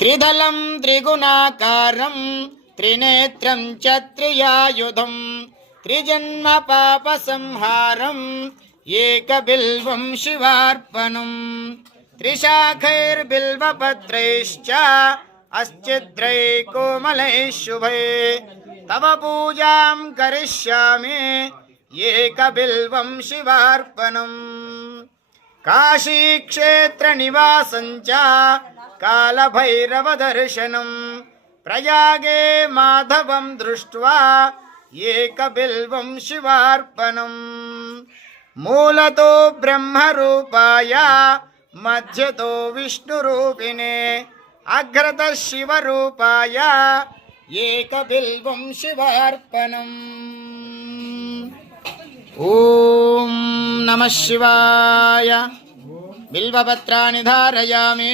त्रिदलं त्रिगुणाकारं त्रिनेत्रं च त्रियायुधं त्रिजन्म पापसंहारं एकबिल्वं शिवार्पणम् त्रिशाखैर्बिल्वपत्रैश्च अस्चिद्रै कोमलैः शुभै तव पूजां करिष्यामि एकबिल्वं शिवार्पणम् काशीक्षेत्रनिवासं च कालभैरवदर्शनं प्रयागे माधवं दृष्ट्वा एकबिल्वं शिवार्पणम् मूलतो ब्रह्मरूपाय मध्यतो विष्णुरूपिणे अग्रतः शिवरूपाय एकबिल्वं शिवार्पणम्। ओम नमः शिवाय। बिल्वपत्राणि धारयामि।